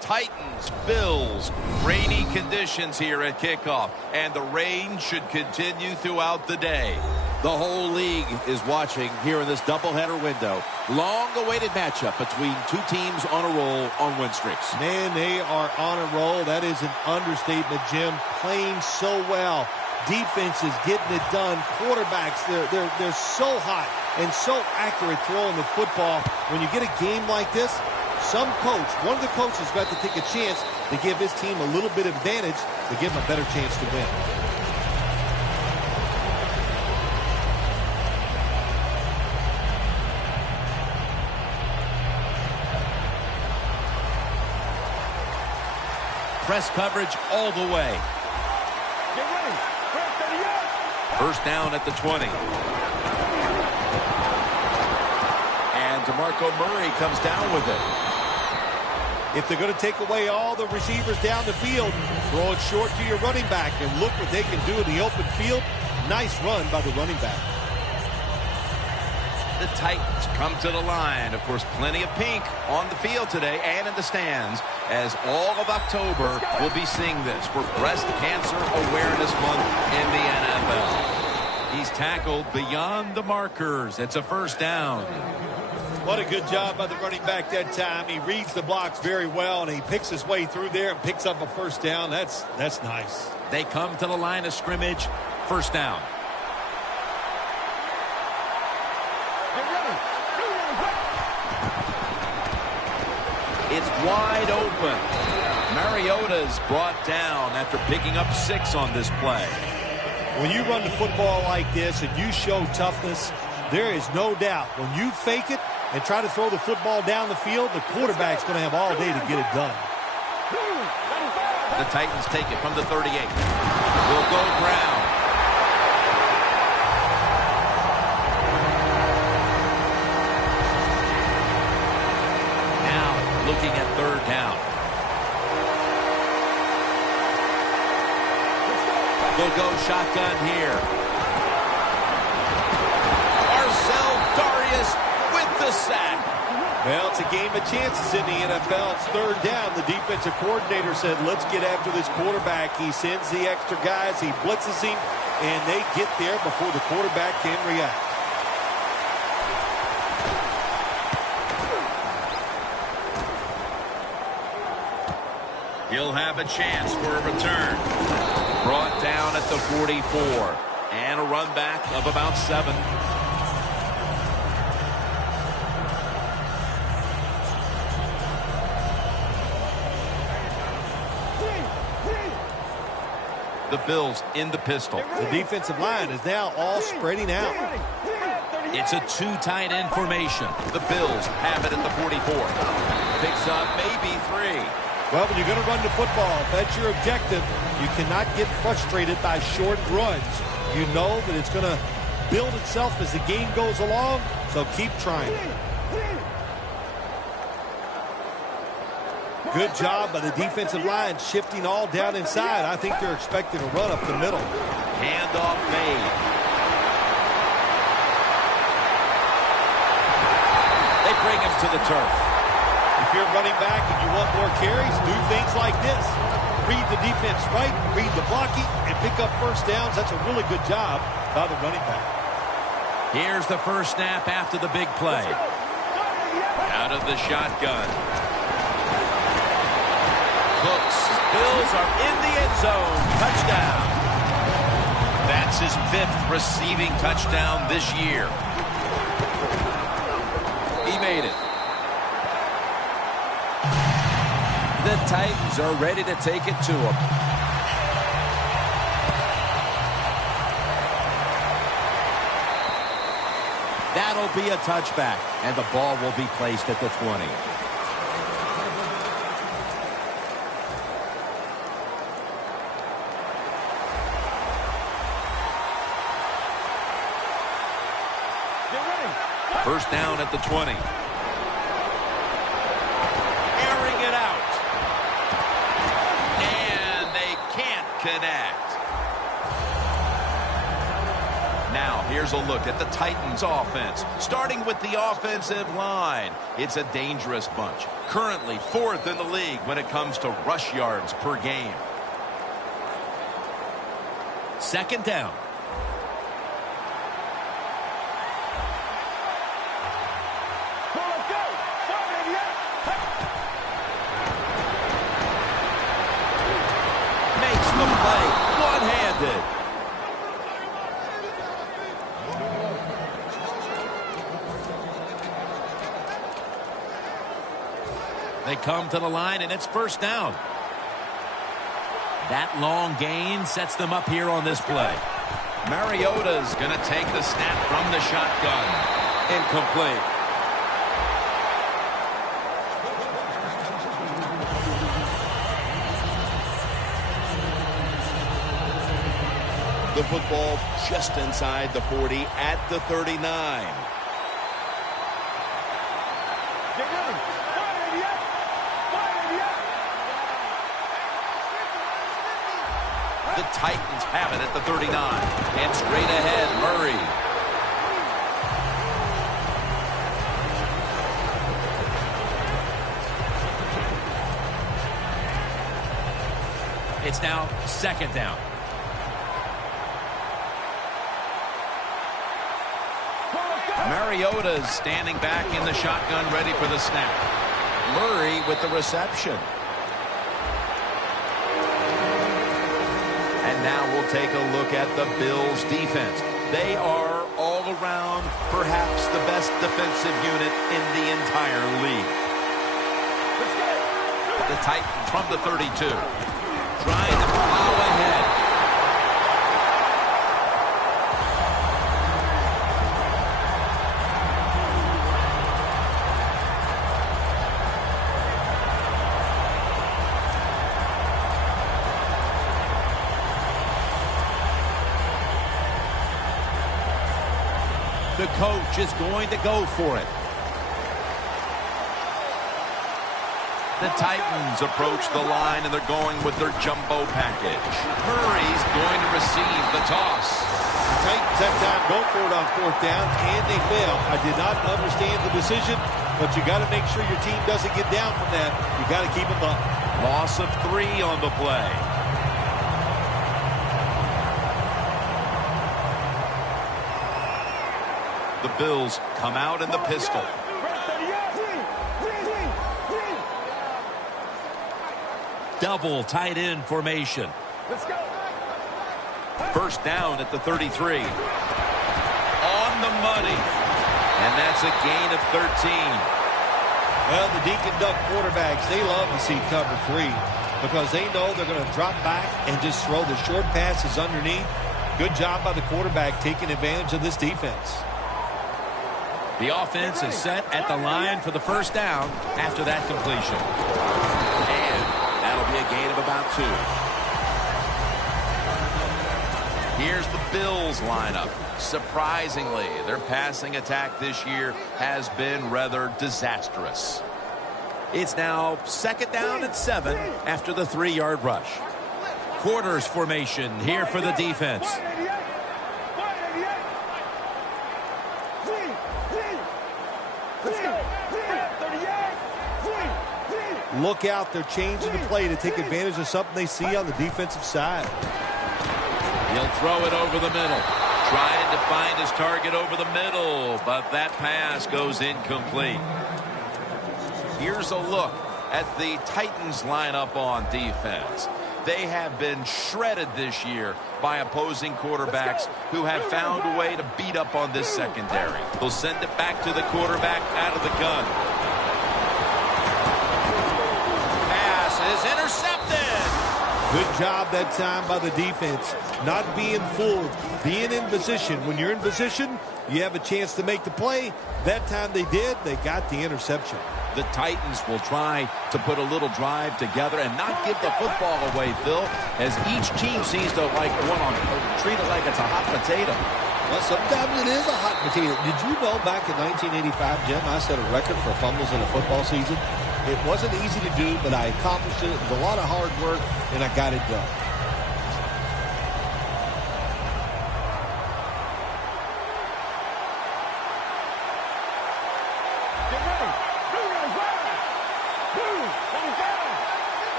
Titans, Bills, rainy conditions here at kickoff, and the rain should continue throughout the day. The whole league is watching here in this doubleheader window. Long-awaited matchup between two teams on a roll on win streaks. Man, they are on a roll. That is an understatement, Jim. Playing so well. Defenses getting it done. Quarterbacks, they're so hot and so accurate throwing the football. When you get a game like this, some coach, one of the coaches got to take a chance to give his team a little bit of advantage to give them a better chance to win. Press coverage all the way. Get ready. First down at the 20. And DeMarco Murray comes down with it. If they're going to take away all the receivers down the field, throw it short to your running back, and look what they can do in the open field. Nice run by the running back. The Titans come to the line. Of course, plenty of pink on the field today and in the stands, as all of October will be seeing this for Breast Cancer Awareness Month in the NFL. He's tackled beyond the markers. It's a first down. What a good job by the running back that time. He reads the blocks very well, and he picks his way through there and picks up a first down. That's nice. They come to the line of scrimmage. First down. It's wide open. Mariota's brought down after picking up 6 on this play. When you run the football like this and you show toughness, there is no doubt when you fake it and try to throw the football down the field, the quarterback's going to have all day to get it done. The Titans take it from the 38. Will go ground. Now looking at third down. Will go shotgun here. Marcel Darius with the sack. Well, it's a game of chances in the NFL. It's third down. The defensive coordinator said, let's get after this quarterback. He sends the extra guys. He blitzes him, and they get there before the quarterback can react. He'll have a chance for a return. Brought down at the 44. And a run back of about 7. The Bills in the pistol. The defensive line is now all spreading out. It's a 2 tight end formation. The Bills have it at the 44. Picks up maybe 3. Well, when you're going to run the football, if that's your objective, you cannot get frustrated by short runs. You know that it's going to build itself as the game goes along, so keep trying. Good job by the defensive line shifting all down inside. I think they're expecting a run up the middle. Handoff made. They bring him to the turf. If you're running back and you want more carries, do things like this. Read the defense right, read the blocking, and pick up first downs. That's a really good job by the running back. Here's the first snap after the big play. Out of the shotgun. Cooks. Bills are in the end zone. Touchdown. That's his 5th receiving touchdown this year. He made it. The Titans are ready to take it to him. That'll be a touchback, and the ball will be placed at the 20. First down at the 20. Airing it out. And they can't connect. Now Here's a look at the Titans offense. Starting with the offensive line. It's a dangerous bunch. Currently 4th in the league when it comes to rush yards per game. 2nd down. Makes the play one-handed. They come to the line, and it's 1st down. That long gain sets them up here on this play. Mariota's going to take the snap from the shotgun. Incomplete. The football just inside the 40 at the 39. The Titans have it at the 39. And straight ahead, Murray. It's now 2nd down. Mariota's standing back in the shotgun, ready for the snap. Murray with the reception. And now we'll take a look at the Bills' defense. They are all around perhaps the best defensive unit in the entire league. The Titans from the 32. Trying to plow ahead. The coach is going to go for it. The Titans approach the line, and they're going with their jumbo package. Murray's going to receive the toss. The Titans that time go for it on 4th down, and they fail. I did not understand the decision, but you got to make sure your team doesn't get down from that. You got to keep them up. Loss of 3 on the play. The Bills come out in the pistol. Double tight end formation. Let's go. 1st down at the 33. On the money. And that's a gain of 13. Well, the Deacon Duck quarterbacks, they love to see cover 3 because they know they're going to drop back and just throw the short passes underneath. Good job by the quarterback taking advantage of this defense. The offense is set at the line for the 1st down after that completion. And that'll be a gain of about 2. Here's the Bills lineup. Surprisingly, their passing attack this year has been rather disastrous. It's now 2nd down and 7 after the 3-yard rush. Quarters formation here for the defense. Look out, they're changing the play to take advantage of something they see on the defensive side. He'll throw it over the middle. Trying to find his target over the middle, but that pass goes incomplete. Here's a look at the Titans lineup on defense. They have been shredded this year by opposing quarterbacks who have found a way to beat up on this secondary. They'll send it back to the quarterback out of the gun. Pass is intercepted. Good job that time by the defense. Not being fooled, being in position. When you're in position, you have a chance to make the play. That time they did. They got the interception. The Titans will try to put a little drive together and not give the football away, Phil, as each team seems to treat it like it's a hot potato. Well, sometimes it is a hot potato. Did you know back in 1985, Jim, I set a record for fumbles in a football season? It wasn't easy to do, but I accomplished it. It was a lot of hard work, and I got it done.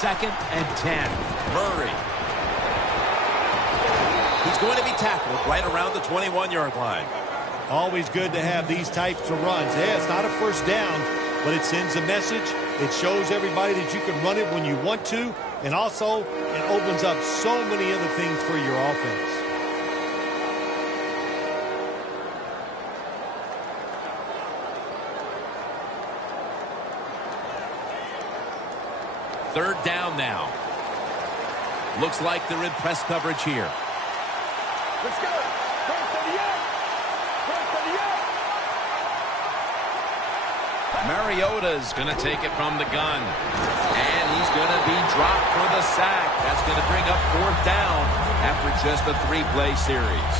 2nd and 10. Murray. He's going to be tackled right around the 21-yard line. Always good to have these types of runs. Yeah, it's not a first down, but it sends a message. It shows everybody that you can run it when you want to, and also it opens up so many other things for your offense. Third down now. Looks like they're in press coverage here. Let's go. First and 10. Mariota's going to take it from the gun. And he's going to be dropped for the sack. That's going to bring up 4th down after just a 3-play series.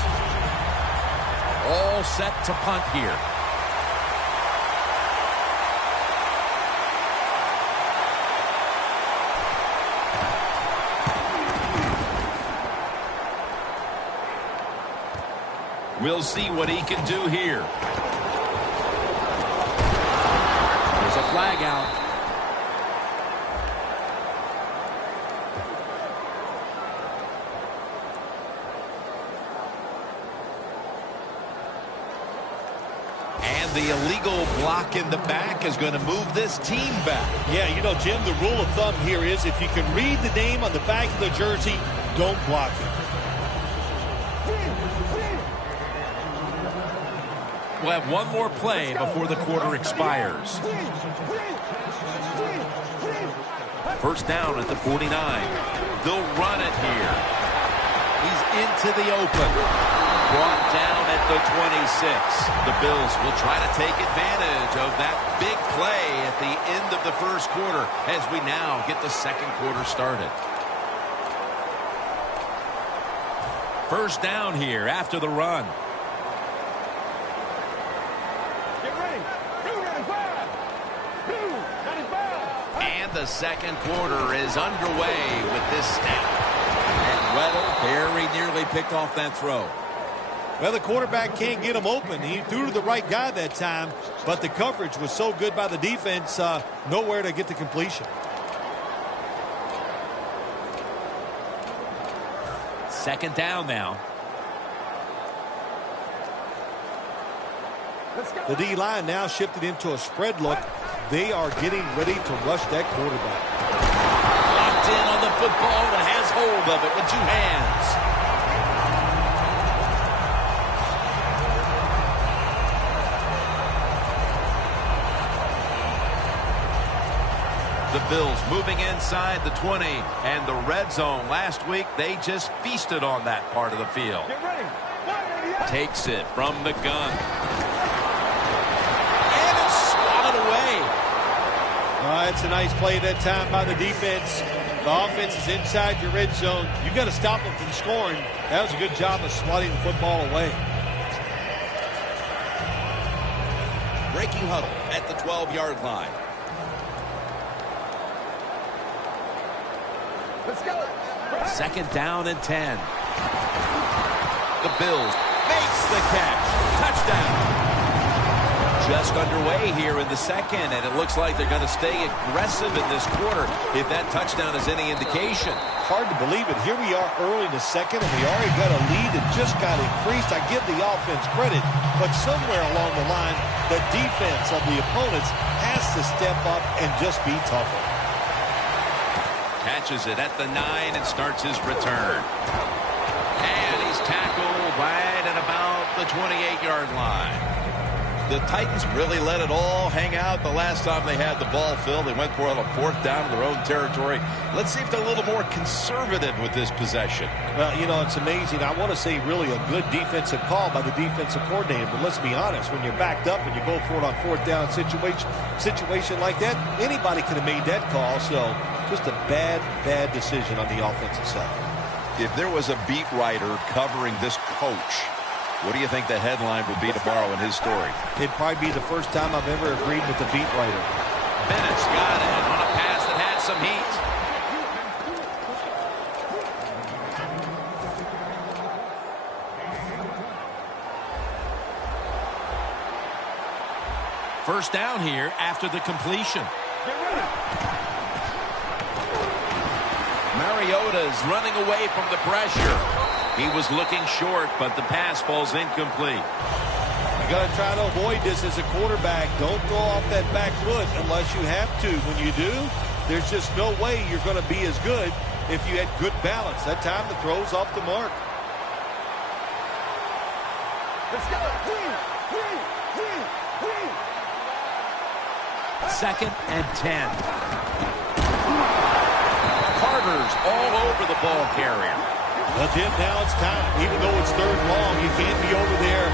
All set to punt here. We'll see what he can do here. There's a flag out. And the illegal block in the back is going to move this team back. Yeah, you know, Jim, the rule of thumb here is if you can read the name on the back of the jersey, don't block it. We'll have one more play before the quarter expires. First down at the 49. They'll run it here. He's into the open. Brought down at the 26. The Bills will try to take advantage of that big play at the end of the first quarter as we now get the second quarter started. First down here after the run. And the second quarter is underway with this snap. And Weddle very nearly picked off that throw. Well, the quarterback can't get him open. He threw to the right guy that time, but the coverage was so good by the defense, nowhere to get the completion. Second down now. The D-line now shifted into a spread look. They are getting ready to rush that quarterback. Locked in on the football and has hold of it with 2 hands. The Bills moving inside the 20 and the red zone. Last week, they just feasted on that part of the field. Get ready. Takes it from the gun. And it's swatted away. It's a nice play that time by the defense. The offense is inside your red zone. You've got to stop them from scoring. That was a good job of swatting the football away. Breaking huddle at the 12-yard line. Let's go. Second down and 10. The Bills makes the catch. Touchdown. Just underway here in the second, and it looks like they're going to stay aggressive in this quarter if that touchdown is any indication. Hard to believe it. Here we are early in the second, and we already got a lead that just got increased. I give the offense credit, but somewhere along the line, the defense of the opponents has to step up and just be tougher. Catches it at the 9 and starts his return. And he's tackled right at about the 28-yard line. The Titans really let it all hang out the last time they had the ball, Phil. They went for it on a 4th down in their own territory. Let's see if they're a little more conservative with this possession. Well, you know, it's amazing. I want to say really a good defensive call by the defensive coordinator. But let's be honest, when you're backed up and you go for it on 4th down situation like that, anybody could have made that call. So just a bad decision on the offensive side. If there was a beat writer covering this coach, what do you think the headline would be tomorrow in his story? It'd probably be the first time I've ever agreed with the beat writer. Bennett's got it on a pass that had some heat. First down here after the completion. Get ready. Mariota's running away from the pressure. He was looking short, but the pass falls incomplete. You got to try to avoid this as a quarterback. Don't throw off that back foot unless you have to. When you do, there's just no way you're going to be as good if you had good balance. That time the throw's off the mark. Let's go. Second and 10. Carter's all over the ball carrier. Well, Jim, now it's time. Even though it's third and long, you can't be over there,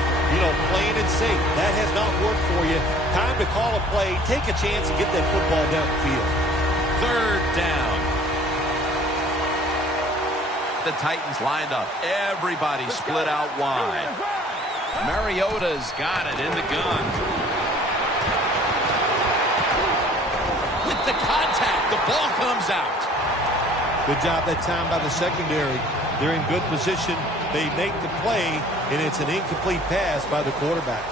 playing it safe. That has not worked for you. Time to call a play, take a chance and get that football down the field. Third down. The Titans lined up. Everybody split out wide. Mariota's got it in the gun. With the contact, the ball comes out. Good job that time by the secondary. They're in good position. They make the play, and it's an incomplete pass by the quarterback.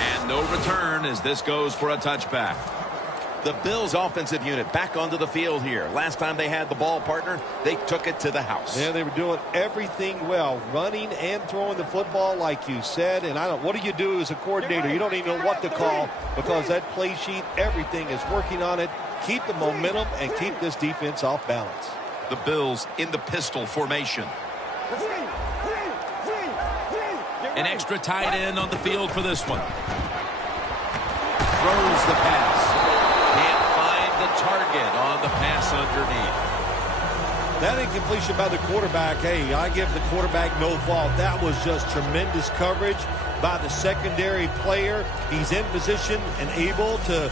And no return as this goes for a touchback. The Bills offensive unit back onto the field here. Last time they had the ball, partner, they took it to the house. Yeah, they were doing everything well, running and throwing the football like you said. And what do you do as a coordinator? You don't even know what to call because that play sheet, everything is working on it. Keep the momentum and keep this defense off balance. The Bills in the pistol formation. An extra tight end on the field for this one. Throws the pass. The target on the pass underneath. That incompletion by the quarterback, hey, I give the quarterback no fault. That was just tremendous coverage by the secondary player. He's in position and able to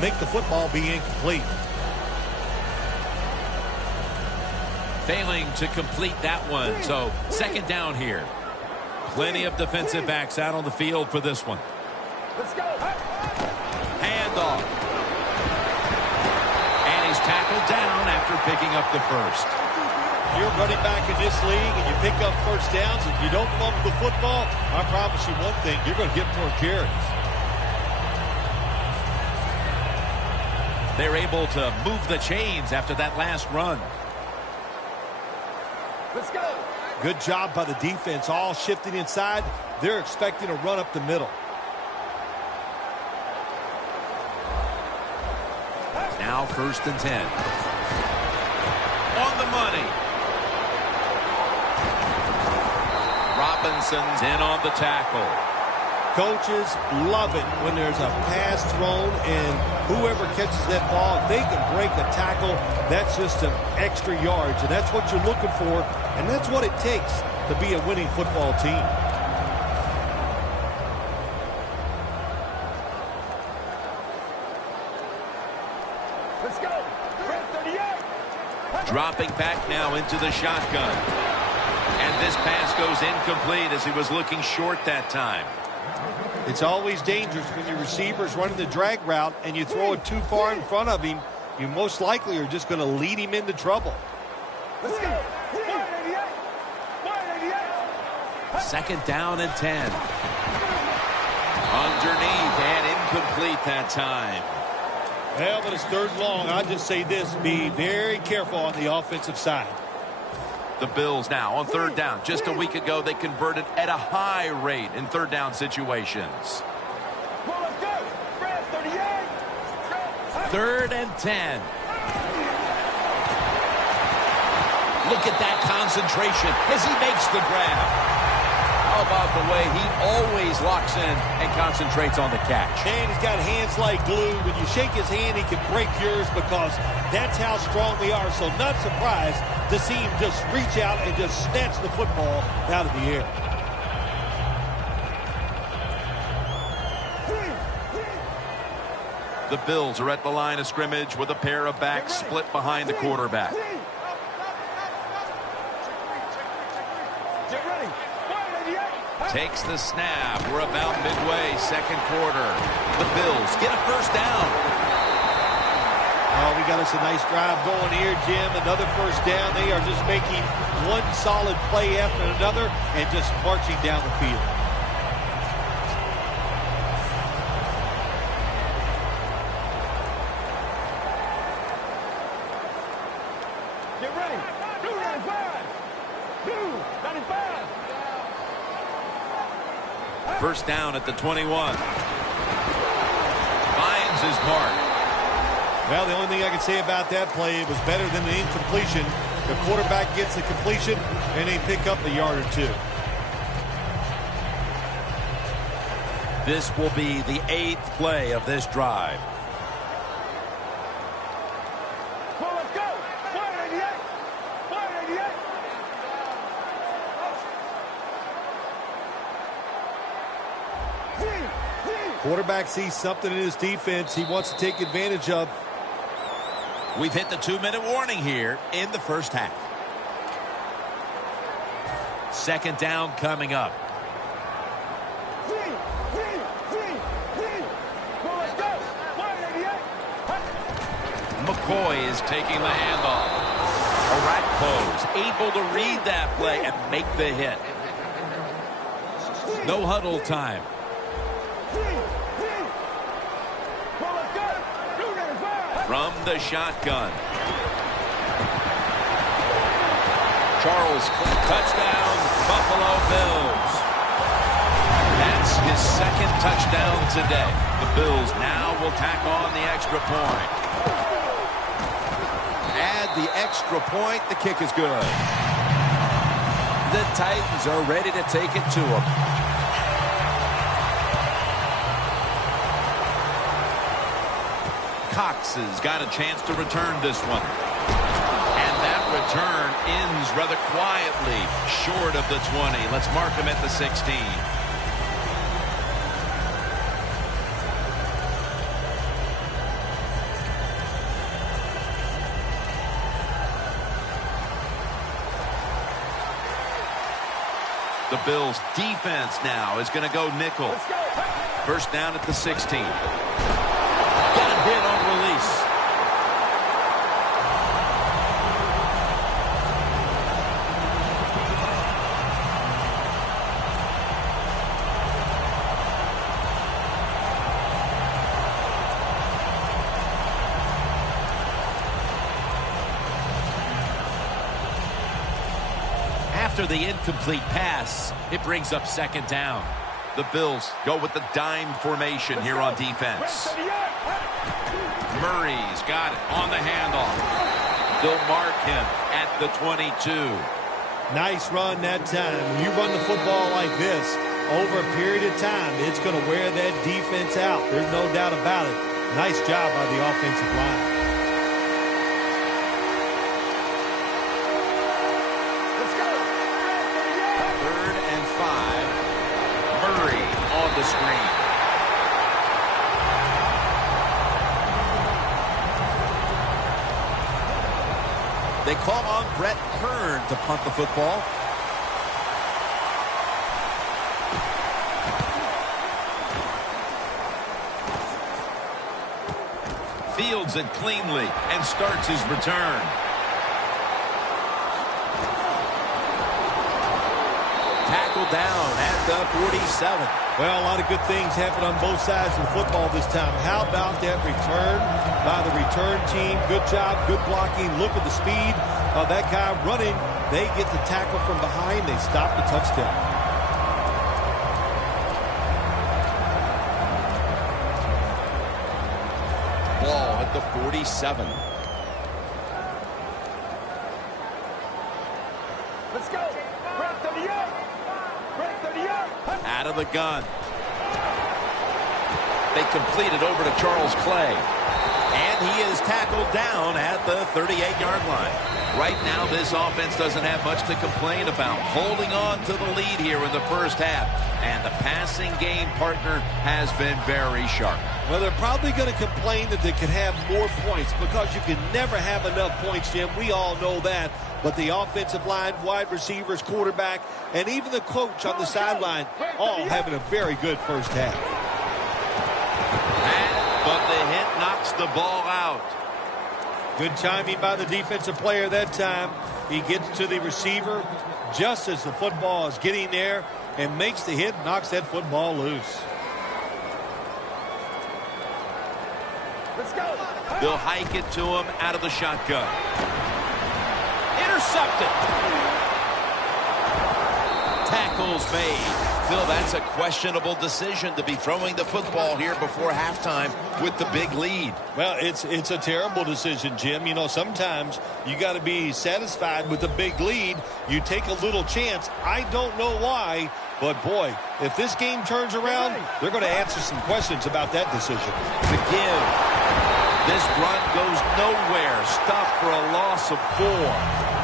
make the football be incomplete. Failing to complete that one, so second down here. Plenty of defensive backs out on the field for this one. Let's go. Handoff. Tackled down after picking up the first. You're running back in this league and you pick up first downs and you don't fumble the football, I promise you one thing, you're going to get more carries. They're able to move the chains after that last run. Let's go. Good job by the defense, all shifting inside. They're expecting a run up the middle. Now first and 10. On the money. Robinson's in on the tackle. Coaches love it when there's a pass thrown and whoever catches that ball, if they can break a tackle, that's just some extra yards. And that's what you're looking for, and that's what it takes to be a winning football team. Let's go. Dropping back now into the shotgun. And this pass goes incomplete as he was looking short that time. It's always dangerous when your receiver's running the drag route and you throw it too far in front of him. You most likely are just going to lead him into trouble. Let's go. Second down and 10. Underneath and incomplete that time. Well, but it's third and long. I'll just say this, be very careful on the offensive side. The Bills now on third down. Just a week ago, they converted at a high rate in third down situations. Third and 10. Look at that concentration as he makes the grab. How about the way he always locks in and concentrates on the catch? And he's got hands like glue. When you shake his hand, he can break yours because that's how strong they are. So not surprised to see him just reach out and just snatch the football out of the air. The Bills are at the line of scrimmage with a pair of backs split behind the quarterback. Takes the snap. We're about midway, second quarter. The Bills get a first down. Oh, we got us a nice drive going here, Jim. Another first down. They are just making one solid play after another and just marching down the field. Get ready. 295. 295. First down at the 21. Finds his mark. Well, the only thing I can say about that play, it was better than the incompletion. The quarterback gets the completion, and they pick up a yard or two. This will be the 8th play of this drive. Well, let's go. 188. 188. Quarterback sees something in his defense he wants to take advantage of. We've hit the 2-minute warning here in the first half. Second down coming up. Well, let's go. 188. McCoy is taking the handoff. Arakpo's able to read that play and make the hit. No huddle time. Well, let's go. 295. From the shotgun. Charles, touchdown, Buffalo Bills. That's his second touchdown today. The Bills now will tack on the extra point. Add the extra point. The kick is good. The Titans are ready to take it to them. Cox has got a chance to return this one. And that return ends rather quietly short of the 20. Let's mark him at the 16. The Bills defense now is going to go nickel. Let's go. First down at the 16. Got hit on release. After the incomplete pass, it brings up second down. The Bills go with the dime formation here on defense. Murray's got it on the handoff. They'll mark him at the 22. Nice run that time. When you run the football like this, over a period of time, it's going to wear that defense out. There's no doubt about it. Nice job by the offensive line. The screen. They call on Brett Kern to punt the football. Fields it cleanly and starts his return. Tackled down at the 47. Well, a lot of good things happen on both sides of the football this time. How about that return by the return team? Good job, good blocking. Look at the speed of that guy running. They get the tackle from behind. They stop the touchdown. Ball at the 47. Let's go. Right 38. Right 38. Out of the gun. They complete it over to Charles Clay. And he is tackled down at the 38-yard line. Right now, this offense doesn't have much to complain about. Holding on to the lead here in the first half. And the passing game partner has been very sharp. Well, they're probably going to complain that they could have more points because you can never have enough points, Jim. We all know that. But the offensive line, wide receivers, quarterback, and even the coach on the sideline all having a very good first half. But the hit knocks the ball out. Good timing by the defensive player that time. He gets to the receiver just as the football is getting there and makes the hit, knocks that football loose. Let's go. They'll hike it to him out of the shotgun. Intercepted. Tackles made. Phil, that's a questionable decision to be throwing the football here before halftime with the big lead. Well, it's a terrible decision, Jim. You know, sometimes you got to be satisfied with the big lead. You take a little chance. I don't know why, but boy, if this game turns around, they're going to answer some questions about that decision. The give. This run goes nowhere. Stuffed for a loss of 4.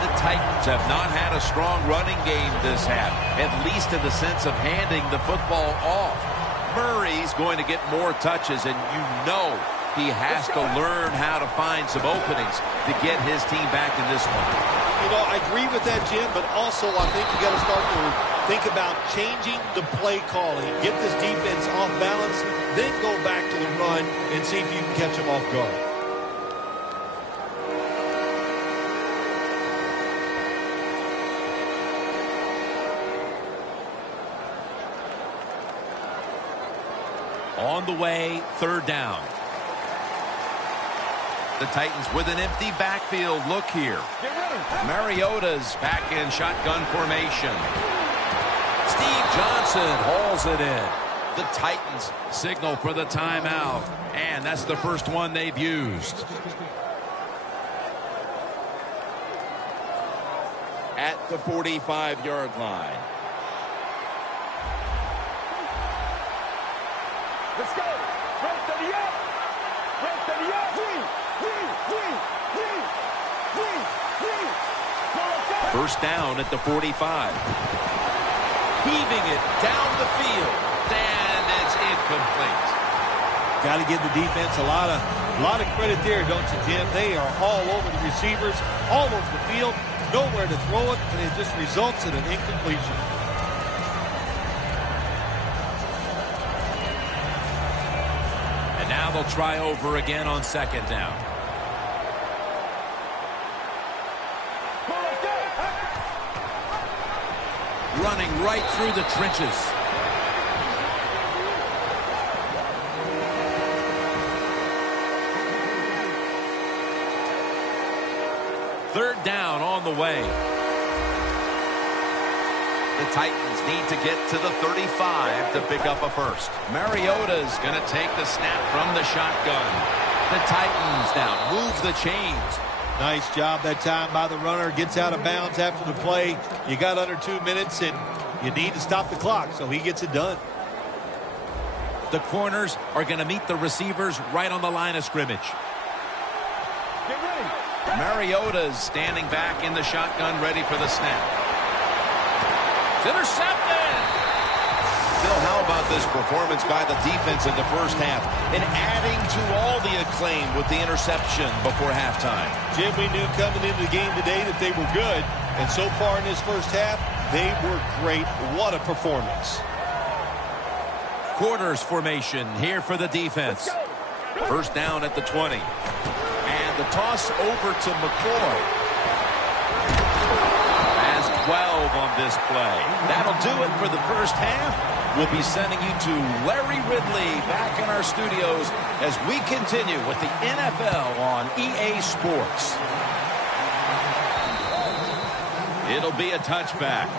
The Titans have not had a strong running game this half, at least in the sense of handing the football off. Murray's going to get more touches, and you know he has to learn how to find some openings to get his team back in this one. You know, I agree with that, Jim, but also I think you got to start to think about changing the play calling. Get this defense off balance, then go back to the run and see if you can catch them off guard. On the way, 3rd down. The Titans with an empty backfield look here. Mariota's back in shotgun formation. Steve Johnson hauls it in. The Titans signal for the timeout, and that's the first one they've used. At the 45-yard line. Let's go. Right to the up. Right to the up. First down at the 45. Heaving it down the field. And it's incomplete. Got to give the defense a lot of credit there, don't you, Jim? They are all over the receivers, all over the field, nowhere to throw it, and it just results in an incompletion. And now they'll try over again on 2nd down. Running right through the trenches. Third down on the way. The Titans need to get to the 35 to pick up a first. Mariota's going to take the snap from the shotgun. The Titans now move the chains. Nice job that time by the runner. Gets out of bounds after the play. You got under 2 minutes, and you need to stop the clock, so he gets it done. The corners are going to meet the receivers right on the line of scrimmage. Get ready. Mariota's standing back in the shotgun, ready for the snap. It's intercepted! Phil, how about this performance by the defense in the first half and adding to all the acclaim with the interception before halftime? Jim, we knew coming into the game today that they were good, and so far in this first half, they were great. What a performance. Quarters formation here for the defense. First down at the 20. And the toss over to McCoy. Has 12 on this play. That'll do it for the first half. We'll be sending you to Larry Ridley back in our studios as we continue with the NFL on EA Sports. It'll be a touchback.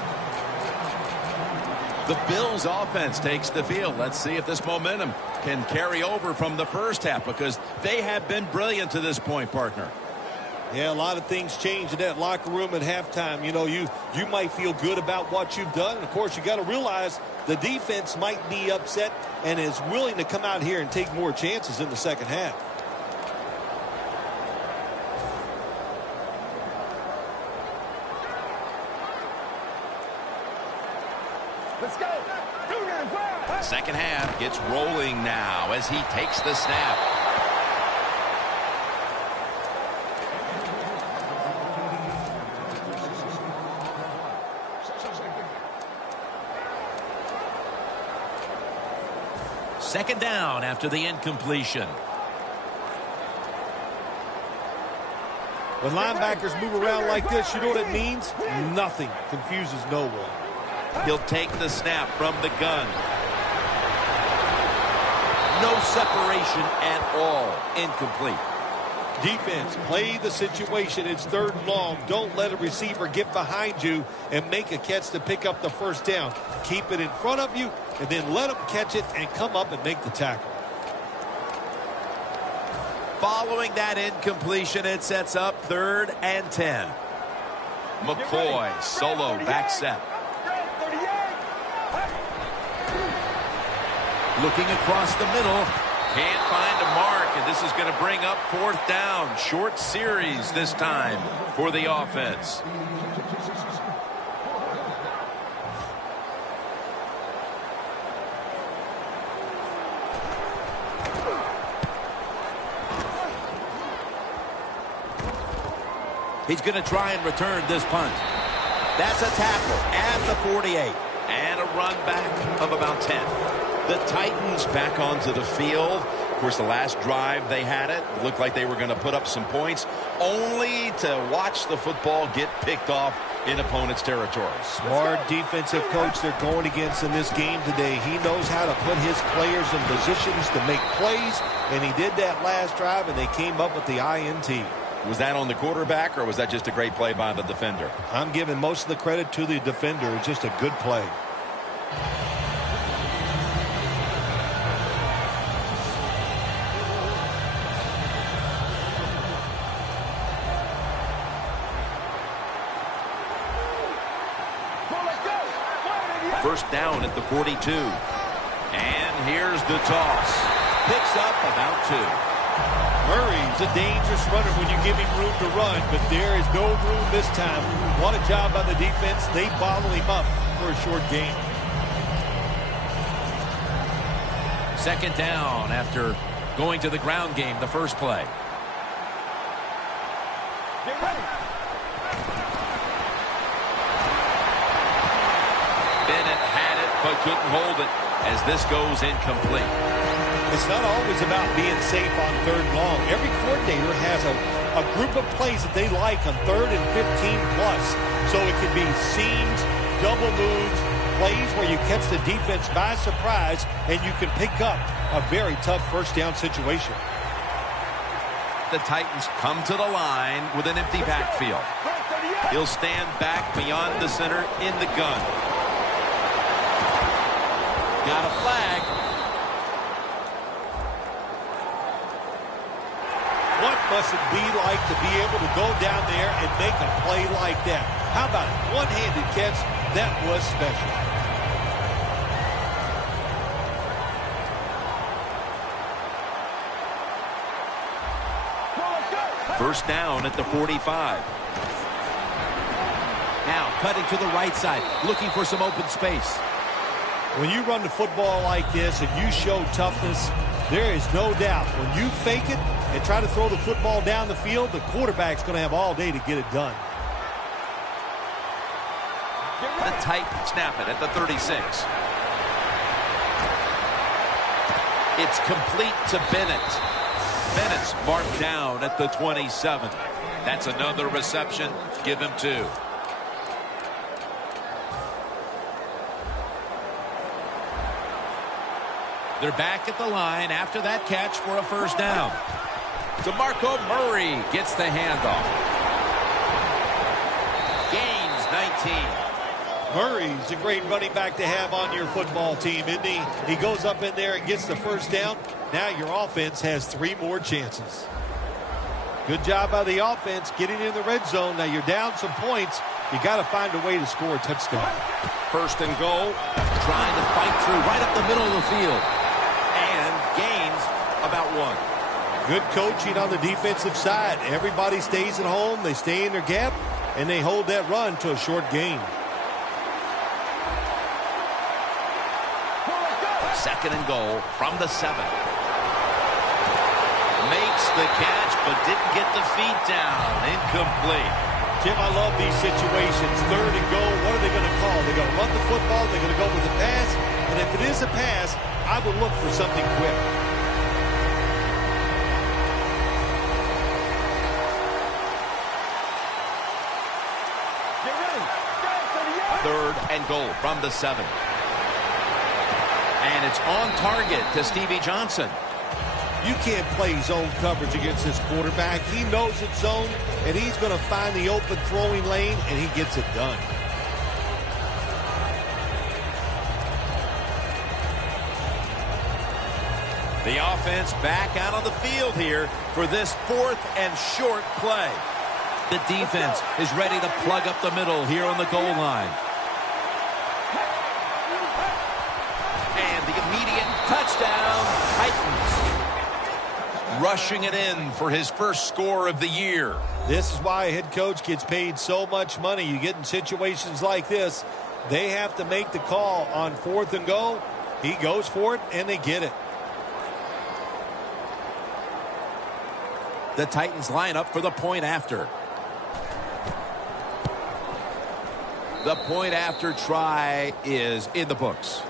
The Bills offense takes the field. Let's see if this momentum can carry over from the first half, because they have been brilliant to this point, partner. Yeah, a lot of things change in that locker room at halftime. You know, you might feel good about what you've done. And, of course, you got to realize the defense might be upset and is willing to come out here and take more chances in the second half. Let's go. Second half gets rolling now as he takes the snap. Second down after the incompletion. When linebackers move around like this, you know what it means? Nothing. Confuses no one. He'll take the snap from the gun. No separation at all. Incomplete. Defense, play the situation. It's 3rd and long. Don't let a receiver get behind you and make a catch to pick up the first down. Keep it in front of you, and then let them catch it and come up and make the tackle. Following that incompletion, it sets up 3rd and 10. McCoy, solo, back set. Looking across the middle. Can't find a mark, and this is going to bring up 4th down. Short series this time for the offense. He's going to try and return this punt. That's a tackle at the 48. And a run back of about 10. The Titans back onto the field. Of course, the last drive they had it looked like they were going to put up some points, only to watch the football get picked off in opponent's territory. Smart defensive coach they're going against in this game today. He knows how to put his players in positions to make plays, and he did that last drive, and they came up with the INT. Was that on the quarterback, or was that just a great play by the defender? I'm giving most of the credit to the defender. It's just a good play. First down at the 42. And here's the toss. Picks up about 2. Murray's a dangerous runner when you give him room to run, but there is no room this time. What a job by the defense. They bottle him up for a short gain. 2nd down after going to the ground game the first play. Get ready. Bennett had it but couldn't hold it as this goes incomplete. It's not always about being safe on 3rd and long. Every coordinator has a group of plays that they like on 3rd and 15 plus. So it could be seams, double moves, plays where you catch the defense by surprise and you can pick up a very tough first down situation. The Titans come to the line with an empty backfield. He'll stand back beyond the center in the gun. Got a flag. What must it be like to be able to go down there and make a play like that? How about a one-handed catch? That was special. First down at the 45. Now cutting to the right side, looking for some open space. When you run the football like this and you show toughness, there is no doubt when you fake it and try to throw the football down the field, the quarterback's going to have all day to get it done. The Titans snap it at the 36. It's complete to Bennett. Bennett's marked down at the 27. That's another reception. Give him 2. They're back at the line after that catch for a first down. DeMarco Murray gets the handoff. Gains 19. Murray's a great running back to have on your football team, isn't he? He goes up in there and gets the first down. Now your offense has 3 more chances. Good job by the offense getting in the red zone. Now you're down some points. You got to find a way to score a touchdown. First and goal. Trying to fight through right up the middle of the field. And gains about 1. Good coaching on the defensive side. Everybody stays at home. They stay in their gap, and they hold that run to a short gain. 2nd and goal from the 7. Makes the catch, but didn't get the feet down. Incomplete. Jim, I love these situations. 3rd and goal. What are they going to call? They're going to run the football. They're going to go with a pass. And if it is a pass, I would look for something quick. Third and goal from the 7. And it's on target to Stevie Johnson. You can't play zone coverage against this quarterback. He knows it's zone, and he's going to find the open throwing lane, and he gets it done. The offense back out on the field here for this 4th and short play. The defense is ready to plug up the middle here on the goal line. And the immediate touchdown, Titans. Rushing it in for his first score of the year. This is why a head coach gets paid so much money. You get in situations like this, they have to make the call on 4th and goal. He goes for it, and they get it. The Titans line up for the point after. The point after try is in the books.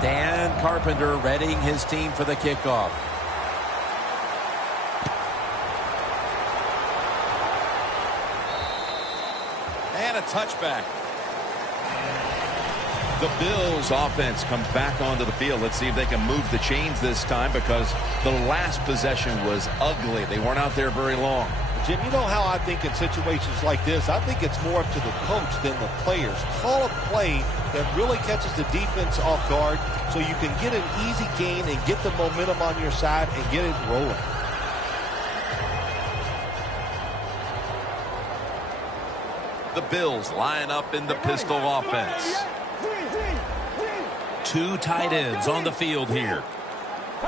Dan Carpenter readying his team for the kickoff. And a touchback. The Bills offense comes back onto the field. Let's see if they can move the chains this time, because the last possession was ugly. They weren't out there very long. Jim, you know how I think in situations like this, I think it's more up to the coach than the players. Call a play that really catches the defense off guard so you can get an easy gain and get the momentum on your side and get it rolling. The Bills line up in the pistol offense. 2 tight ends on the field here.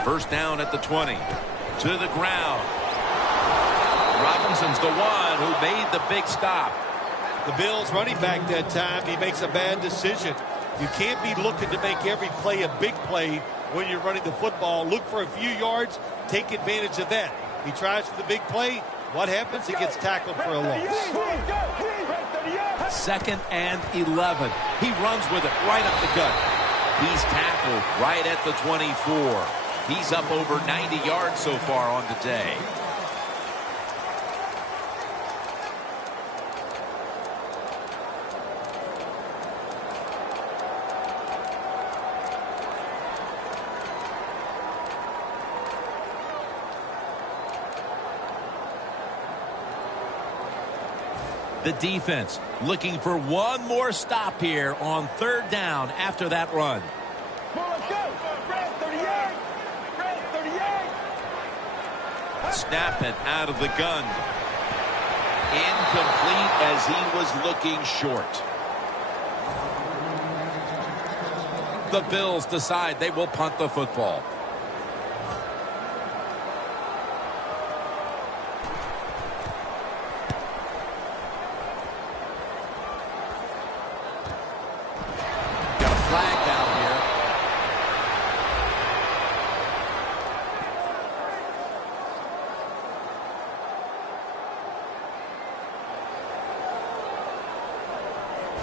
First down at the 20. To the ground. Robinson's the one who made the big stop. The Bills running back that time, he makes a bad decision. You can't be looking to make every play a big play when you're running the football. Look for a few yards, take advantage of that. He tries for the big play. What happens? He gets tackled for a loss. 2nd and 11. He runs with it right up the gut. He's tackled right at the 24. He's up over 90 yards so far on the day. The defense looking for one more stop here on 3rd down after that run. Snap it out of the gun. Incomplete as he was looking short. The Bills decide they will punt the football.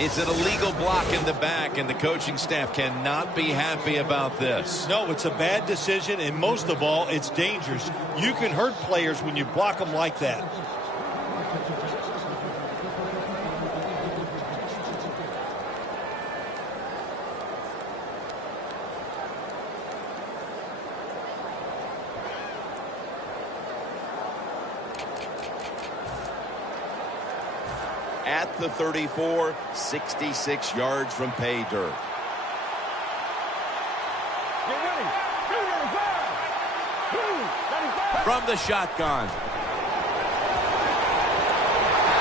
It's an illegal block in the back, and the coaching staff cannot be happy about this. No, it's a bad decision, and most of all, it's dangerous. You can hurt players when you block them like that. At the 34, 66 yards from pay dirt. From the shotgun.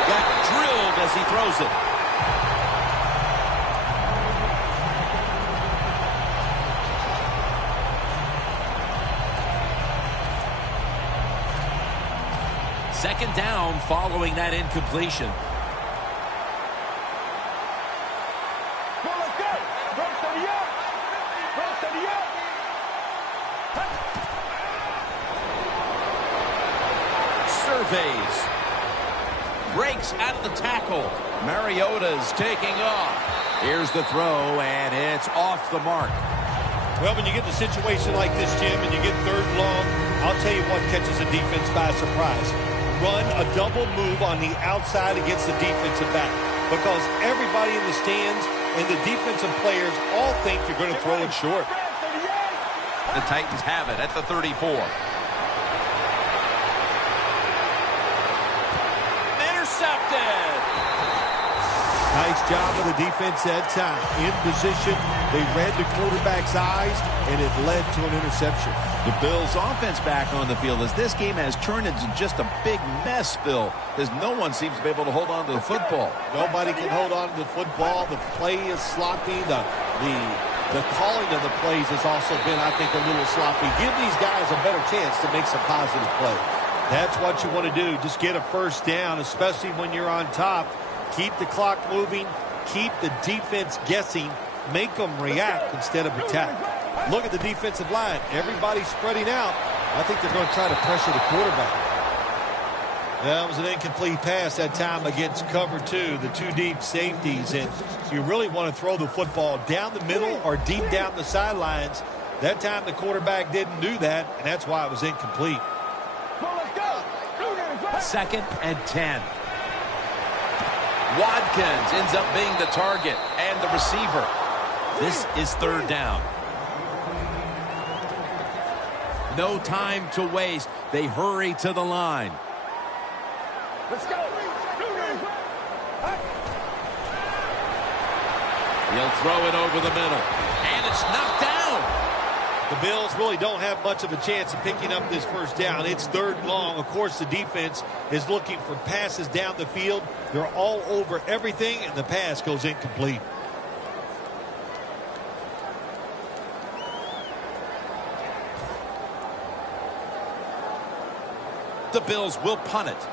Got drilled as he throws it. Second down following that incompletion. breaks out of the tackle. Mariota's taking off. Here's the throw, and it's off the mark. Well, when you get in a situation like this, Jim, and you get third long, I'll tell you what catches the defense by surprise. Run a double move on the outside against the defensive back, because everybody in the stands and the defensive players all think you're going to throw it short. The Titans have it at the 34. Intercepted. Nice job of the defense that time. In position, they read the quarterback's eyes, and it led to an interception. The Bills' offense back on the field as this game has turned into just a big mess, Bill, as no one seems to be able to hold on to the football. Nobody can hold on to the football. The play is sloppy. The calling of the plays has also been, I think, a little sloppy. Give these guys a better chance to make some positive plays. That's what you want to do. Just get a first down, especially when you're on top. Keep the clock moving. Keep the defense guessing. Make them react instead of attack. Look at the defensive line. Everybody's spreading out. I think they're going to try to pressure the quarterback. That was an incomplete pass that time against cover two, the two deep safeties. And you really want to throw the football down the middle or deep down the sidelines. That time the quarterback didn't do that, and that's why it was incomplete. 2nd and 10. Watkins ends up being the target and the receiver. This is 3rd down. No time to waste. They hurry to the line. Let's go. He'll throw it over the middle. And it's knocked down. The Bills really don't have much of a chance of picking up this first down. It's 3rd long. Of course, the defense is looking for passes down the field. They're all over everything, and the pass goes incomplete. The Bills will punt it.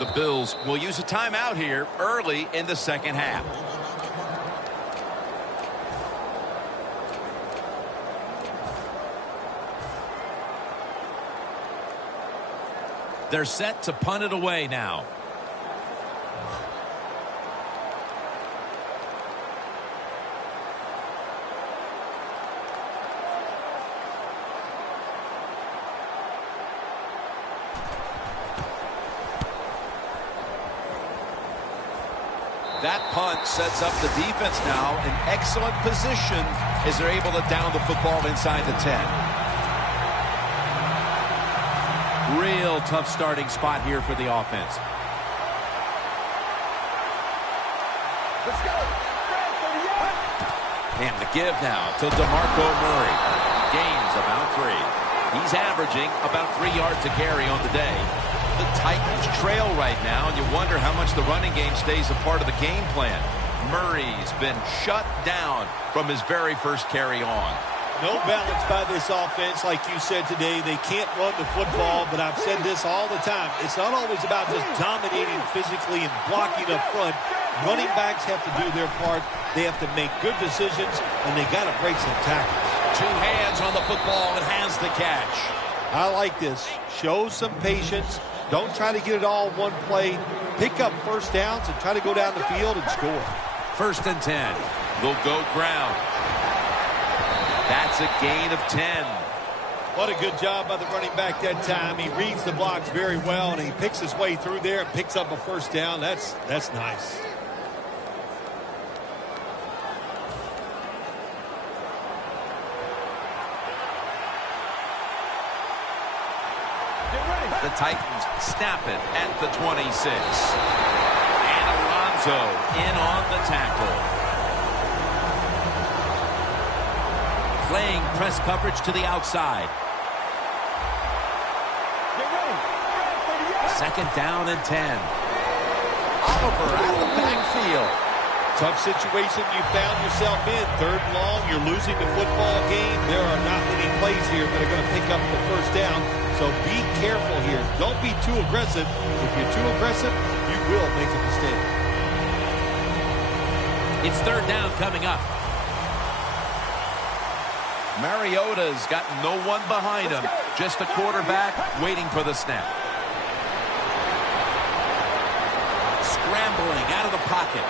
The Bills will use a timeout here early in the 2nd half. They're set to punt it away now. That punt sets up the defense now in excellent position as they're able to down the football inside the 10. Real tough starting spot here for the offense. Let's go. And the give now to DeMarco Murray. Gains about 3. He's averaging about 3 yards to carry on the day. The Titans trail right now, and you wonder how much the running game stays a part of the game plan. Murray's been shut down from his very first carry on. No balance by this offense, like you said today. They can't run the football, but I've said this all the time. It's not always about just dominating physically and blocking up front. Running backs have to do their part. They have to make good decisions, and they got to break some tackles. 2 hands on the football and has the catch. I like this. Show some patience. Don't try to get it all in one play. Pick up first downs and try to go down the field and score. 1st and 10. They'll go ground. That's a gain of 10. What a good job by the running back that time. He reads the blocks very well, and he picks his way through there and picks up a first down. That's nice. The Titans snap it at the 26. And Alonso in on the tackle. Playing press coverage to the outside. 2nd down and 10. Oliver out of the backfield. Tough situation you found yourself in. 3rd and long, you're losing the football game. There are not many plays here that are going to pick up the first down. So be careful here. Don't be too aggressive. If you're too aggressive, you will make a mistake. It's 3rd down coming up. Mariota's got no one behind him. Just a quarterback waiting for the snap. scrambling out of the pocket.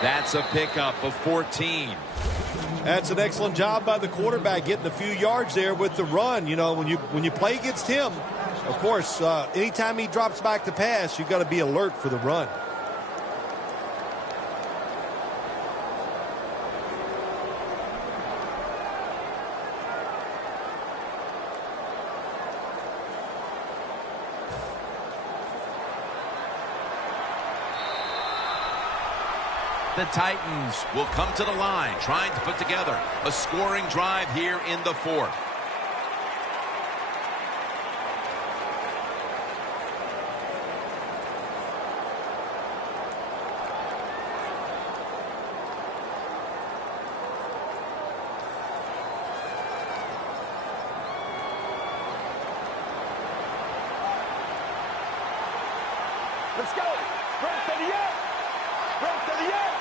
That's a pickup of 14. That's an excellent job by the quarterback, getting a few yards there with the run. You know, when you play against him, of course, anytime he drops back to pass, you've got to be alert for the run. The Titans will come to the line, trying to put together a scoring drive here in the fourth. Let's go. Break to the end. Break to the end.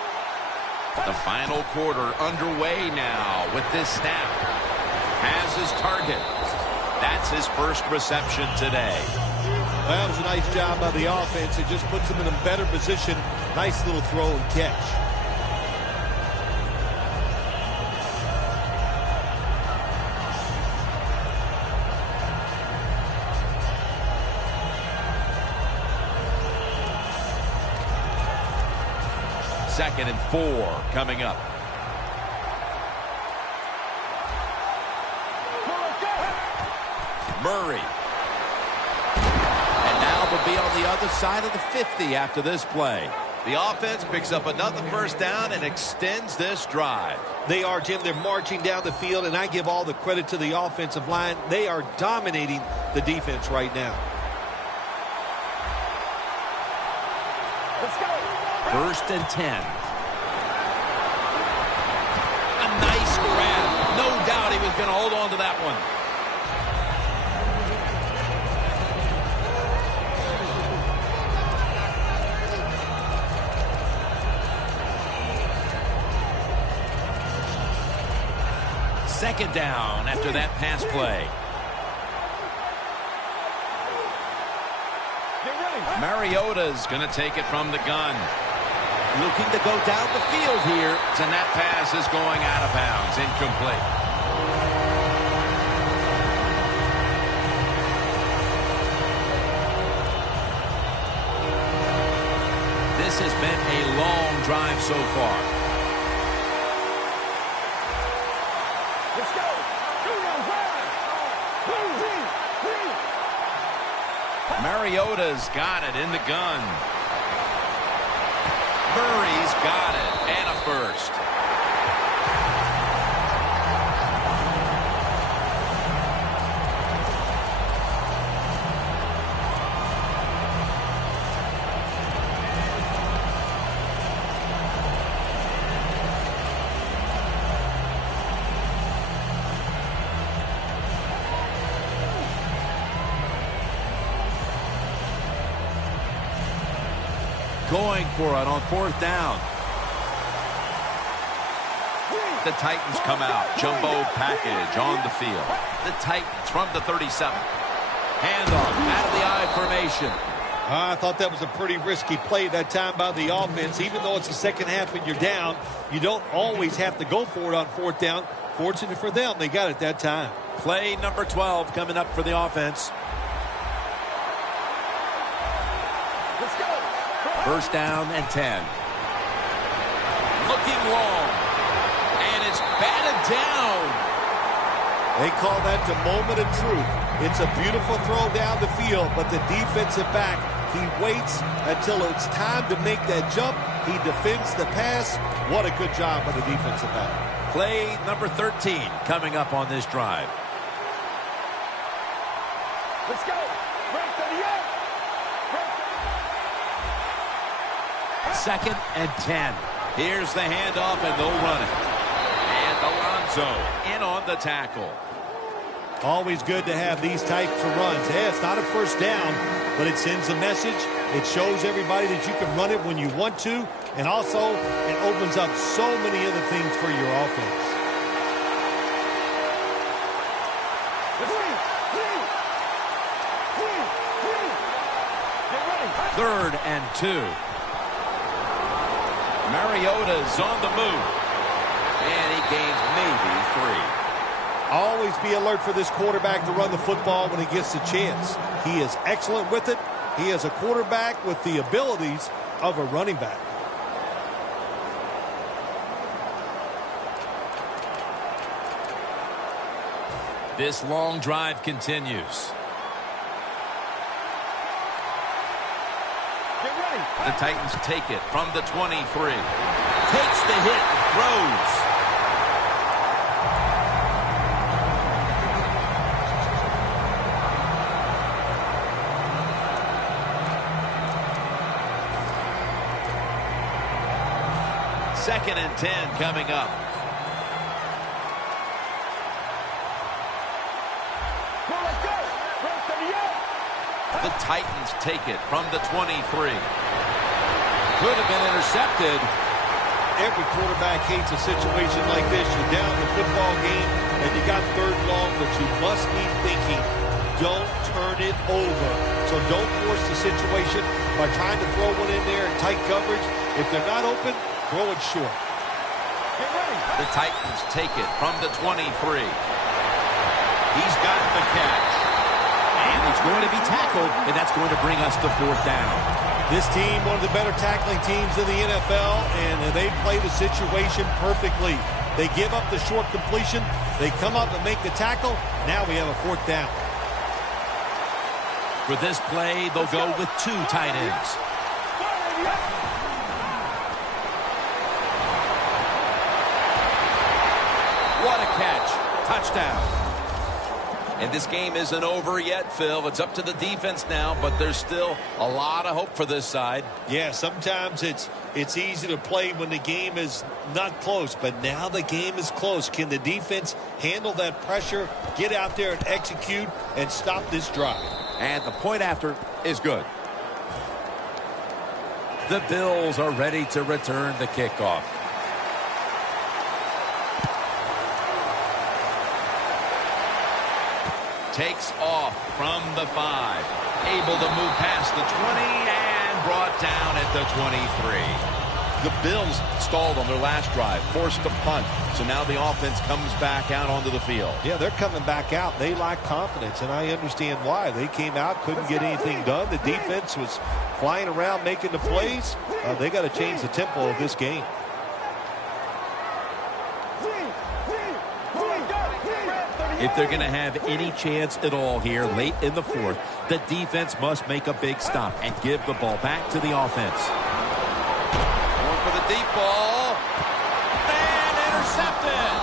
The final quarter underway now with this snap. Has his target. That's his first reception today. That was a nice job by the offense. It just puts them in a better position. Nice little throw and catch. Second and 4 coming up. Murray. And now they'll be on the other side of the 50 after this play. The offense picks up another first down and extends this drive. They are, Jim. They're marching down the field, and I give all the credit to the offensive line. They are dominating the defense right now. Let's go. First and 10. A nice grab. No doubt he was going to hold on to that one. Second down after that pass play. Mariota's going to take it from the gun. Looking to go down the field here. And that pass is going out of bounds. Incomplete. This has been a long drive so far. Let's go. Mariota's got it in the gun. Murray's got it, and a first. Going for it on fourth down. The Titans come out. Jumbo package on the field. The Titans from the 37. Handoff out of the I formation. I thought that was a pretty risky play that time by the offense. Even though it's the second half and you're down, you don't always have to go for it on fourth down. Fortunate for them, they got it that time. Play number 12 coming up for the offense. First down and 10. Looking long. And it's batted down. They call that the moment of truth. It's a beautiful throw down the field, but the defensive back, he waits until it's time to make that jump. He defends the pass. What a good job by the defensive back. Play number 13 coming up on this drive. Let's go. Break to the end. Second and 10. Here's the handoff, and they'll run it. And Alonso in on the tackle. Always good to have these types of runs. Hey, it's not a first down, but it sends a message. It shows everybody that you can run it when you want to, and also it opens up so many other things for your offense. Get ready. 3rd and 2. Mariota's on the move. And he gains maybe 3. Always be alert for this quarterback to run the football when he gets the chance. He is excellent with it. He is a quarterback with the abilities of a running back. This long drive continues. Get ready. The Titans take it from the 23. Takes the hit and throws. Second and 10 coming up. Well, let's go. Right to the end. The Titans take it from the 23. Could have been intercepted. Every quarterback hates a situation like this. You're down in the football game, and you got 3rd long, but you must be thinking, don't turn it over. So don't force the situation by trying to throw one in there in tight coverage. If they're not open, throw it short. Get ready. The Titans take it from the 23. He's got the catch. And he's going to be tackled, and that's going to bring us to 4th down. This team, one of the better tackling teams in the NFL, and they play the situation perfectly. They give up the short completion. They come up and make the tackle. Now we have a 4th down. For this play, they'll go with 2 tight ends. What a catch. Touchdown. And this game isn't over yet, Phil. It's up to the defense now, but there's still a lot of hope for this side. Yeah, sometimes it's easy to play when the game is not close, but now the game is close. Can the defense handle that pressure, get out there and execute, and stop this drive? And the point after is good. The Bills are ready to return the kickoff. Takes off from the 5. Able to move past the 20 and brought down at the 23. The Bills stalled on their last drive, forced a punt. So now the offense comes back out onto the field. Yeah, they're coming back out. They lack confidence, and I understand why. They came out, couldn't get anything done. The defense was flying around making the plays. They got to change the tempo of this game. If they're going to have any chance at all here late in the 4th, the defense must make a big stop and give the ball back to the offense. Going for the deep ball. And intercepted.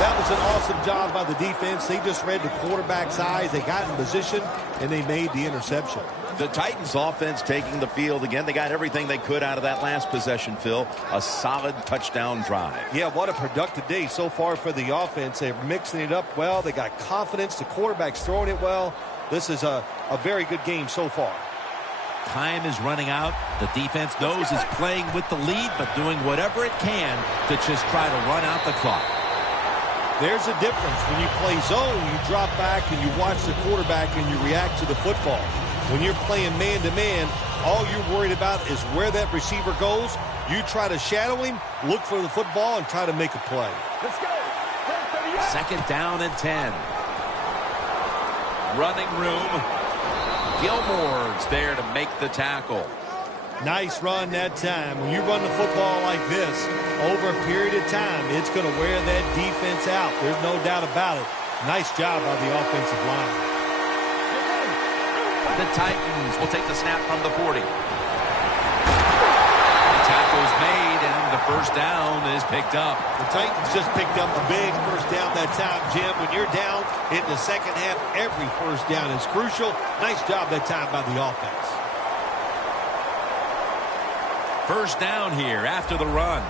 That was an awesome job by the defense. They just read the quarterback's eyes. They got in position, and they made the interception. The Titans offense taking the field again. They got everything they could out of that last possession, Phil. A solid touchdown drive. Yeah, what a productive day so far for the offense. They're mixing it up well. They got confidence. The quarterback's throwing it well. This is a very good game so far. Time is running out. The defense knows it's playing with the lead, but doing whatever it can to just try to run out the clock. There's a difference. When you play zone, you drop back and you watch the quarterback and you react to the football. When you're playing man-to-man, all you're worried about is where that receiver goes. You try to shadow him, look for the football, and try to make a play. Let's go. 2nd down and 10. Running room. Gilmore's there to make the tackle. Nice run that time. When you run the football like this, over a period of time, it's going to wear that defense out. There's no doubt about it. Nice job by the offensive line. The Titans will take the snap from the 40. The tackle's made, and the 1st down is picked up. The Titans just picked up a big 1st down that time, Jim. When you're down in the 2nd half, every 1st down is crucial. Nice job that time by the offense. 1st down here after the run.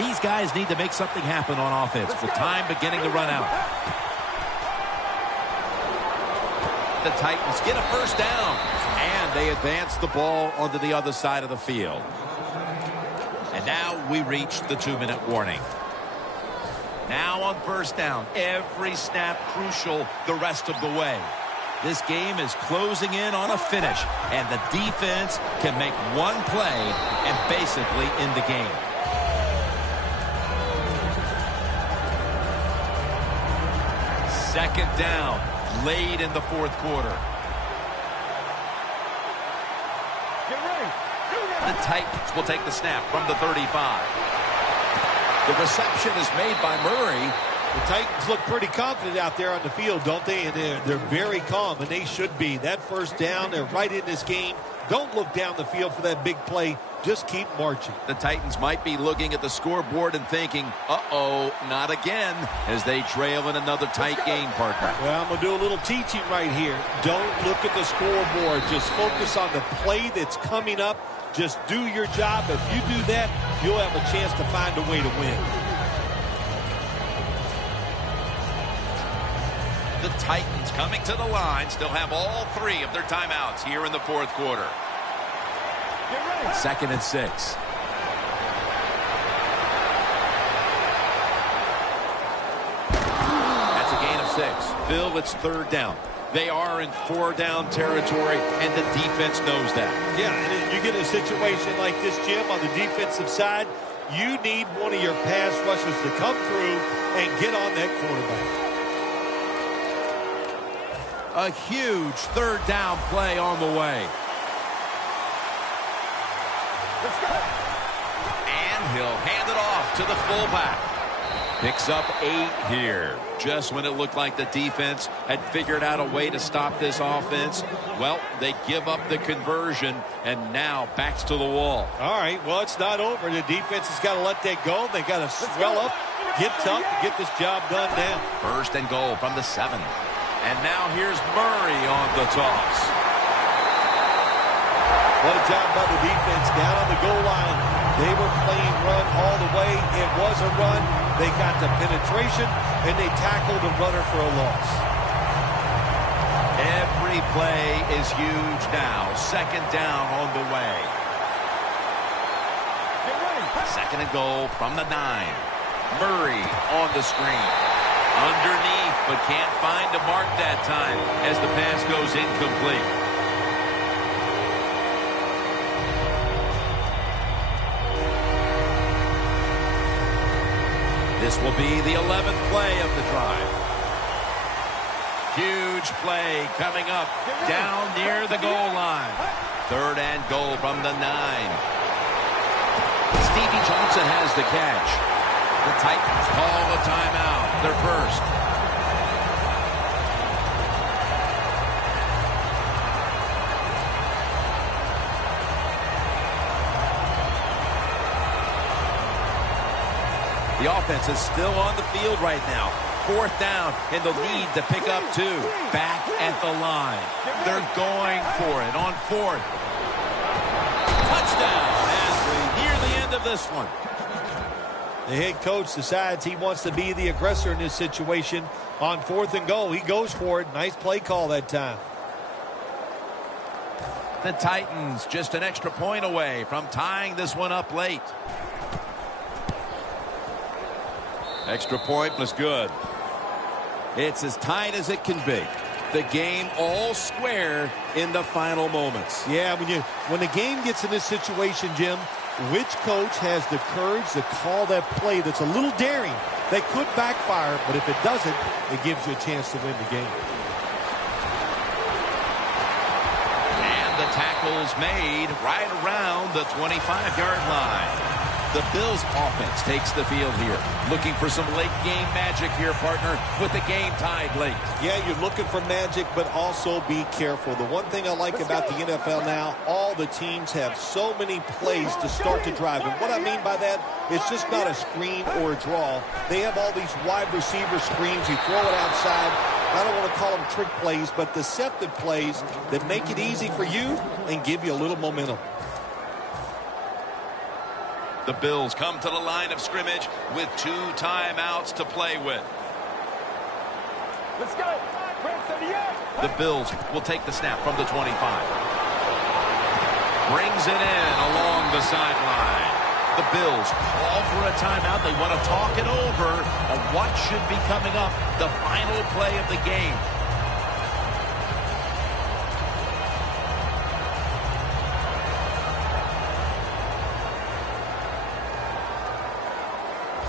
These guys need to make something happen on offense with time beginning to run out. The Titans get a 1st down, and they advance the ball onto the other side of the field. And now we reach the 2-minute warning. Now on 1st down, every snap crucial the rest of the way. This game is closing in on a finish, and the defense can make one play and basically end the game. Second down, late in the fourth quarter. Get ready. The Titans will take the snap from the 35. The reception is made by Murray. The Titans look pretty confident out there on the field, don't they? And they're very calm, and they should be. That first down, they're right in this game. Don't look down the field for that big play. Just keep marching. The Titans might be looking at the scoreboard and thinking, uh-oh, not again, as they trail in another tight game, partner. Well, I'm going to do a little teaching right here. Don't look at the scoreboard. Just focus on the play that's coming up. Just do your job. If you do that, you'll have a chance to find a way to win. The Titans coming to the line still have all three of their timeouts here in the fourth quarter. Second and 6. That's a gain of 6. Bill, it's third down. They are in 4-down territory, and the defense knows that. Yeah, and if you get a situation like this, Jim, on the defensive side, you need one of your pass rushers to come through and get on that quarterback. A huge third down play on the way. Let's go. And he'll hand it off to the fullback. Picks up 8 here. Just when it looked like the defense had figured out a way to stop this offense, well, they give up the conversion, and now backs to the wall. All right, well, it's not over. The defense has got to let that go. They got to swell up, get tough, and get this job done now. First and goal from the 7. And now here's Murray on the toss. What a job by the defense down on the goal line. They were playing run all the way. It was a run. They got the penetration, and they tackled the runner for a loss. Every play is huge now. Second down on the way. Second and goal from the 9. Murray on the screen. Underneath, but can't find a mark that time as the pass goes incomplete. This will be the 11th play of the drive. Huge play coming up down near the goal line. Third and goal from the 9. Stevie Johnson has the catch. The Titans call a timeout. Their first. The offense is still on the field right now. Fourth down, and they'll need to pick up 2. Back at the line. They're going for it on 4th. Touchdown as we near the end of this one. The head coach decides he wants to be the aggressor in this situation. On 4th and goal, he goes for it. Nice play call that time. The Titans just an extra point away from tying this one up late. Extra point was good. It's as tight as it can be. The game all square in the final moments. Yeah, when the game gets in this situation, Jim, which coach has the courage to call that play that's a little daring? They could backfire, but if it doesn't, it gives you a chance to win the game. And the tackle's made right around the 25-yard line. The Bills offense takes the field here. Looking for some late game magic here, partner, with the game tied late. Yeah, you're looking for magic, but also be careful. The one thing I like about the NFL now, all the teams have so many plays to start the drive. And what I mean by that, it's just not a screen or a draw. They have all these wide receiver screens. You throw it outside. I don't want to call them trick plays, but deceptive plays that make it easy for you and give you a little momentum. The Bills come to the line of scrimmage with 2 timeouts to play with. Let's go. The Bills will take the snap from the 25. Brings it in along the sideline. The Bills call for a timeout. They want to talk it over on what should be coming up, the final play of the game.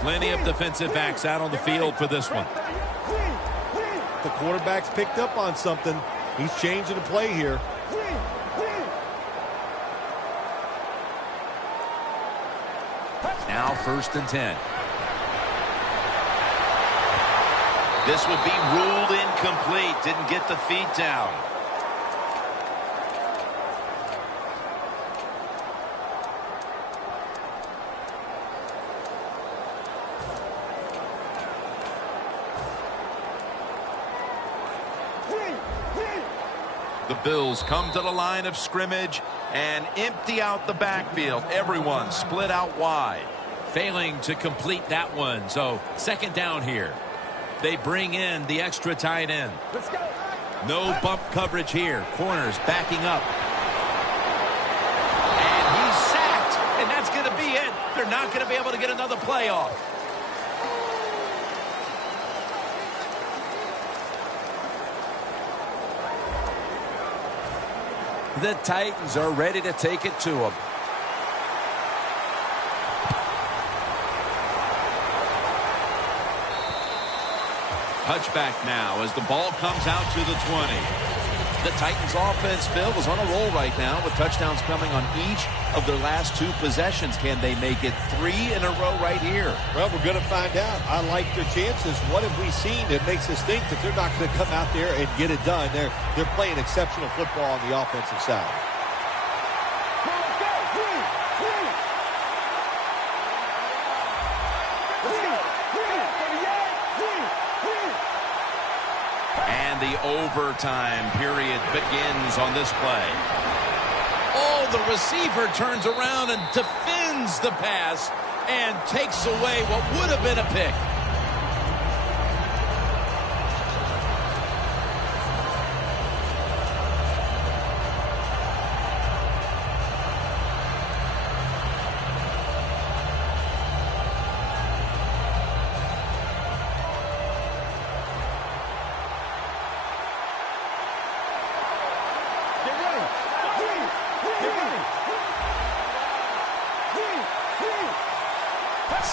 Plenty of defensive backs out on the field for this one. The quarterback's picked up on something. He's changing the play here. Now 1st and 10. This would be ruled incomplete. Didn't get the feet down. The Bills come to the line of scrimmage and empty out the backfield. Everyone split out wide. Failing to complete that one. So 2nd down here. They bring in the extra tight end. Let's go. No bump coverage here. Corners backing up. And he's sacked. And that's going to be it. They're not going to be able to get another play off. The Titans are ready to take it to them. Touchback now as the ball comes out to the 20. The Titans offense, Bill, is on a roll right now with touchdowns coming on each of their last 2 possessions. Can they make it 3 in a row right here? Well, we're going to find out. I like their chances. What have we seen that makes us think that they're not going to come out there and get it done? They're playing exceptional football on the offensive side. And the overtime period begins on this play. Oh, the receiver turns around and defends the pass and takes away what would have been a pick.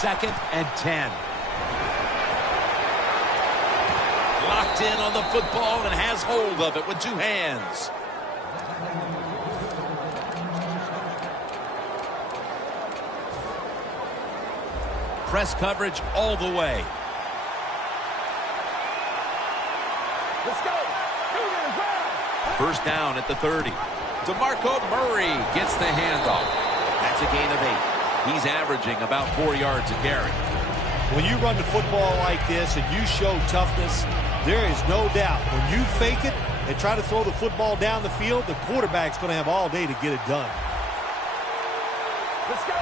Second and 10. Locked in on the football and has hold of it with 2 hands. Press coverage all the way. Let's go. 1st down at the 30. DeMarco Murray gets the handoff. That's a gain of 8. He's averaging about 4 yards a carry. When you run the football like this and you show toughness, there is no doubt when you fake it and try to throw the football down the field, the quarterback's going to have all day to get it done. Let's go.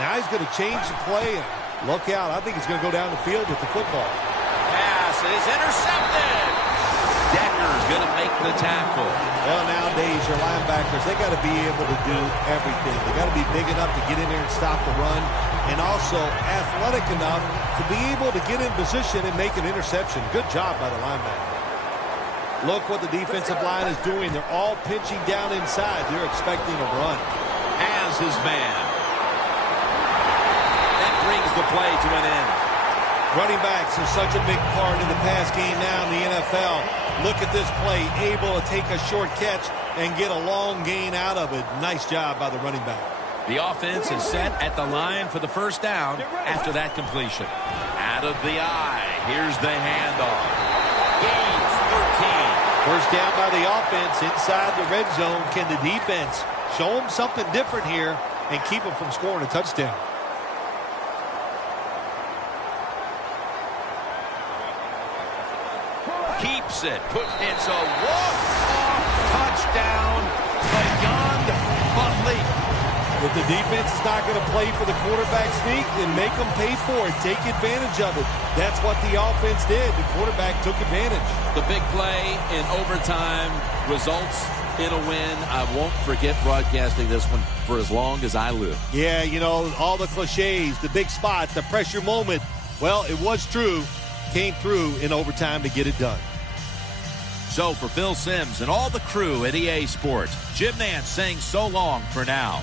Now he's going to change the play. And look out. I think he's going to go down the field with the football. Pass is intercepted. Decker's going to make the tackle. Well, nowadays, your linebackers, they got to be able to do everything. They got to be big enough to get in there and stop the run, and also athletic enough to be able to get in position and make an interception. Good job by the linebacker. Look what the defensive line is doing. They're all pinching down inside. They're expecting a run. As his man. That brings the play to an end. Running backs are such a big part of the pass game now in the NFL. Look at this play, able to take a short catch and get a long gain out of it. Nice job by the running back. The offense is set at the line for the 1st down after that completion. Out of the eye. Here's the handoff. Gains 13. 1st down by the offense inside the red zone. Can the defense show them something different here and keep them from scoring a touchdown? Keeps it. It's a walk-off touchdown beyond belief. If the defense is not going to play for the quarterback sneak, then make them pay for it. Take advantage of it. That's what the offense did. The quarterback took advantage. The big play in overtime results in a win. I won't forget broadcasting this one for as long as I live. Yeah, you know, all the cliches, the big spot, the pressure moment. Well, it was true. Came through in overtime to get it done. So for Phil Simms and all the crew at EA Sports, Jim Nantz saying so long for now.